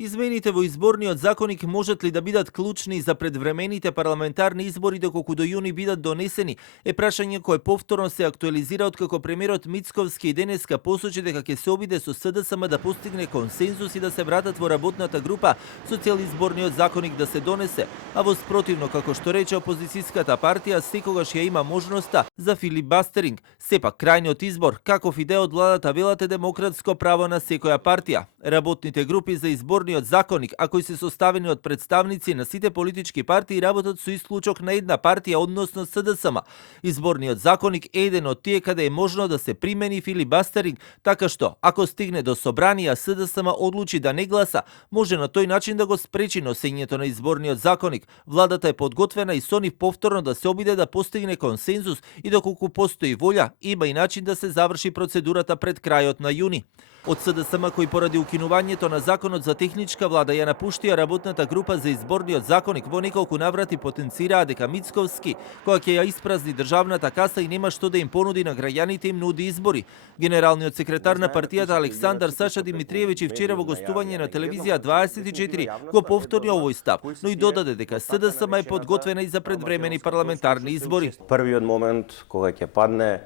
Измените во изборниот законник можат ли да бидат клучни за предвремените парламентарни избори доколку до јуни бидат донесени, е прашање кое повторно се актуализира откако премиерот Мицковски денеска посочи дека ќе се обиде со СДСМ да постигне консензус и да се вратат во работната група со цел изборниот законник да се донесе, а во спротивно, како што рече опозицијската партија, секогаш ја има можноста за филибастеринг. Сепак крајниот избор, каков идеја од владата велат, е демократско право на секоја партија. Работните групи за изборниот законник, а кои се составени од представници на сите политички партии, работат со исклучок на една партија, односно СДСМ. Изборниот законник е еден од тие каде е можно да се примени филибастеринг, така што, ако стигне до собрание, СДСМ одлучи да не гласа, може на тој начин да го спречи носењето на изборниот законник. Владата е подготвена и со нив повторно да се обиде да постигне консензус и доколку постои волја, има и начин да се заврши процедурата пред крајот на јуни. Од СДСМ, кои поради укинувањето на законот за техничка влада ја напуштија работната група за изборниот законник, во неколку наврати потенцираа дека Мицковски, која ќе ја испразни државната каса и нема што да им понуди на граѓаните, им нуди избори. Генералниот секретар на партијата Александар Саша Димитриевич и вчера во гостување на телевизија 24 го повтори овој став, но и додаде дека СДСМ е подготвена и за предвремени парламентарни избори. Првиот момент кога ќе падне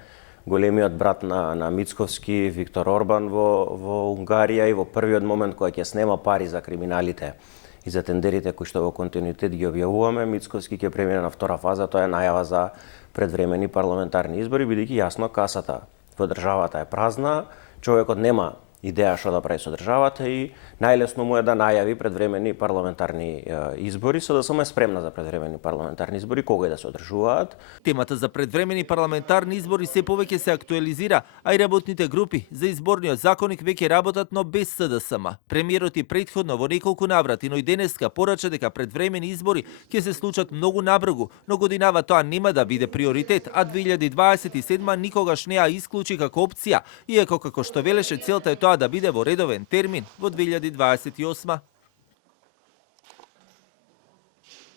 големиот брат на Мицковски, Виктор Орбан во Унгарија, и во првиот момент кога ќе снема пари за криминалите и за тендерите кои што во континуитет ги објавуваме, Мицковски ќе премине на втора фаза, тоа е најава за предвремени парламентарни избори, бидејќи јасно касата во државата е празна, човекот нема идеја што да прави со државата и најлесно му е да најави предвремени парламентарни избори, со да сме спремна за предвремени парламентарни избори, кога и да се одржуваат. Темата за предвремени парламентарни избори се повеќе се актуализира, а и работните групи за изборниот законник веќе работат, но без СДСМ. Премиерот и претходно во неколку наврати, но и денеска порача дека предвремени избори ќе се случат многу набрзо, но годинава тоа нема да биде приоритет, а 2027 никогаш не ја исклучи како опција, иако како што велеше целта е тоа да биде во редовен термин во 2028.